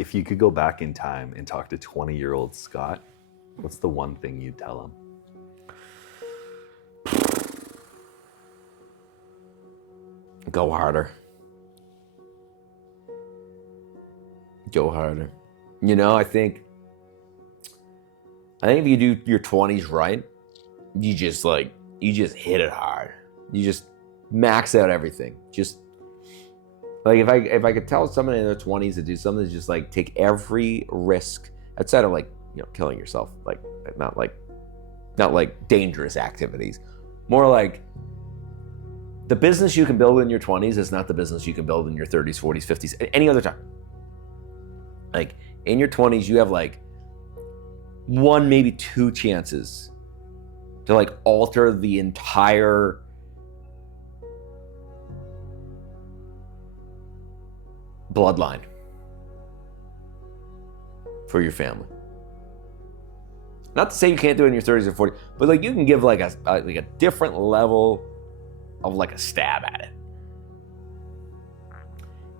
If you could go back in time and talk to 20-year-old Scott, what's the one thing you'd tell him? Go harder. Go harder. You know, I think if you do your 20s right, you just hit it hard. You just max out everything. Just like if I could tell somebody in their 20s to do something, to just like take every risk outside of like, you know, killing yourself, like not like dangerous activities, more like the business you can build in your 20s is not the business you can build in your 30s, 40s, 50s, any other time. Like in your 20s, you have like one, maybe two chances to like alter the entire bloodline for your family. Not to say you can't do it in your 30s or 40s, but like you can give like a different level of like a stab at it.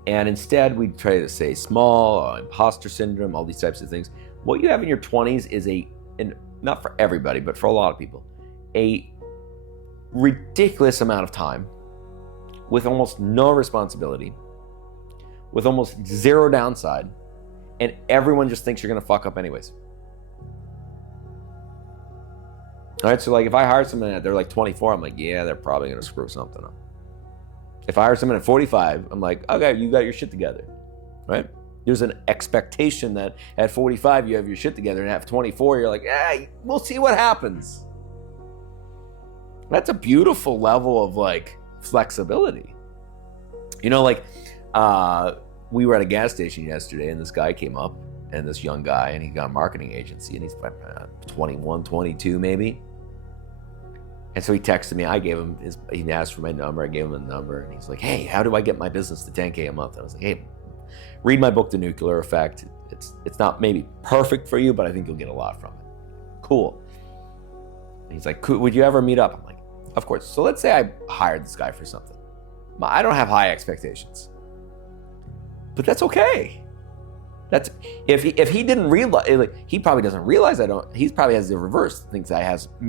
And instead, we try to say small, imposter syndrome, all these types of things. What you have in your 20s is and not for everybody, but for a lot of people, a ridiculous amount of time with almost no responsibility, with almost zero downside, and everyone just thinks you're gonna fuck up anyways. All right, so like if I hire someone and they're like 24, I'm like, yeah, they're probably gonna screw something up. If I hire someone at 45, I'm like, okay, you got your shit together, right? There's an expectation that at 45 you have your shit together, and at 24 you're like, we'll see what happens. That's a beautiful level of like flexibility. You know, like we were at a gas station yesterday, and this guy came up, and this young guy, and he got a marketing agency, and he's 21, 22 maybe. And so he texted me. I gave him he asked for my number. I gave him a number, and he's like, hey, how do I get my business to 10K a month? And I was like, hey, read my book, The Nuclear Effect. It's not maybe perfect for you, but I think you'll get a lot from it. Cool. And he's like, would you ever meet up? I'm like, of course. So let's say I hired this guy for something. I don't have high expectations, but that's okay. That's if he didn't realize, like, he probably doesn't realize I don't. He probably has the reverse, thinks I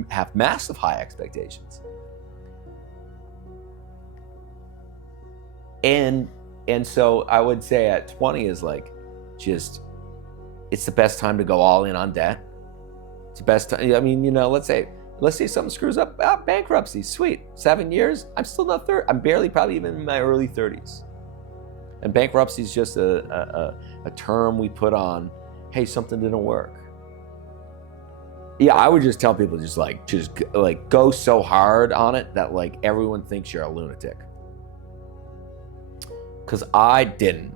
have massive high expectations. And so I would say at 20 is like, just, it's the best time to go all in on debt. It's the best time. I mean, you know, let's say something screws up, bankruptcy, sweet, 7 years. I'm still not I'm barely probably even in my early 30s. And bankruptcy is just a term we put on, hey, something didn't work. Yeah, I would just tell people just go so hard on it that like everyone thinks you're a lunatic. Because I didn't,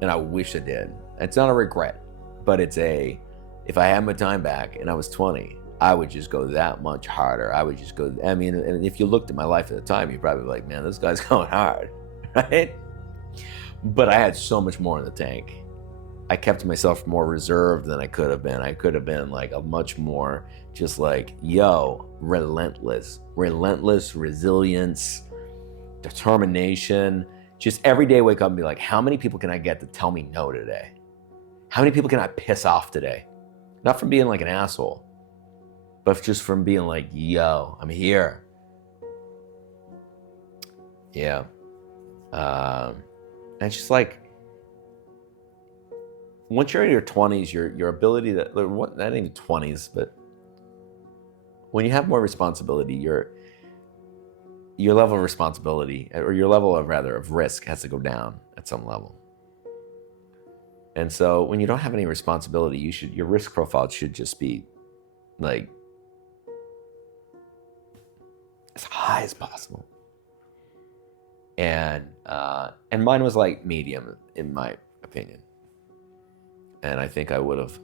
and I wish I did. It's not a regret, but it's if I had my time back and I was 20, I would just go that much harder. I would just go, I mean, and if you looked at my life at the time, you'd probably be like, man, this guy's going hard, right? But I had so much more in the tank. I kept myself more reserved than I could have been. I could have been like a much more just like, relentless resilience, determination. Just every day wake up and be like, how many people can I get to tell me no today? How many people can I piss off today? Not from being like an asshole, but just from being like, I'm here. Yeah. And it's just like, once you're in your 20s, your ability to, not even 20s, but when you have more responsibility, your level of responsibility, or your level of risk has to go down at some level. And so when you don't have any responsibility, your risk profile should just be like as high as possible. And mine was like medium, in my opinion. And I think I would have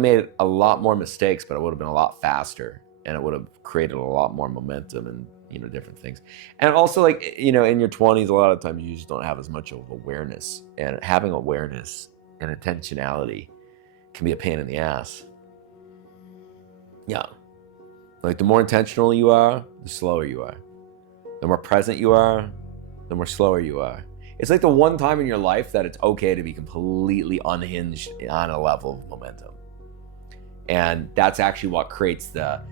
made a lot more mistakes, but I would have been a lot faster, and it would have created a lot more momentum and, you know, different things. And also, like, you know, in your 20s, a lot of times you just don't have as much of awareness, and having awareness and intentionality can be a pain in the ass. Yeah. Like, the more intentional you are, the slower you are. The more present you are, the more slower you are. It's like the one time in your life that it's okay to be completely unhinged on a level of momentum. And that's actually what creates the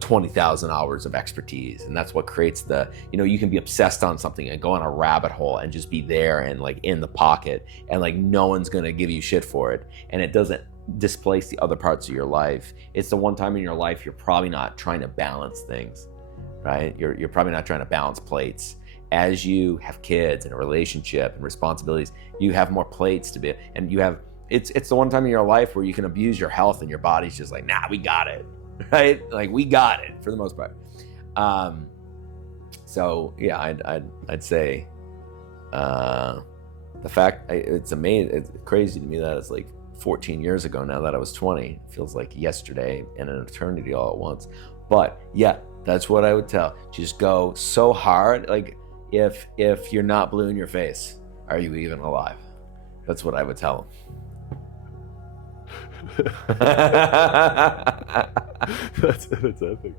20,000 hours of expertise. And that's what creates you can be obsessed on something and go on a rabbit hole and just be there and like in the pocket, and like no one's gonna give you shit for it. And it doesn't displace the other parts of your life. It's the one time in your life you're probably not trying to balance things, right? You're probably not trying to balance plates. As you have kids and a relationship and responsibilities, you have more plates to be, and it's the one time in your life where you can abuse your health and your body's just like, nah, we got it, right? Like we got it for the most part. So yeah, I'd say the fact it's amazing, it's crazy to me that it's like 14 years ago now that I was 20. It feels like yesterday and an eternity all at once. But yeah, that's what I would tell. Just go so hard. Like if you're not blue in your face, are you even alive? That's what I would tell them. That's epic.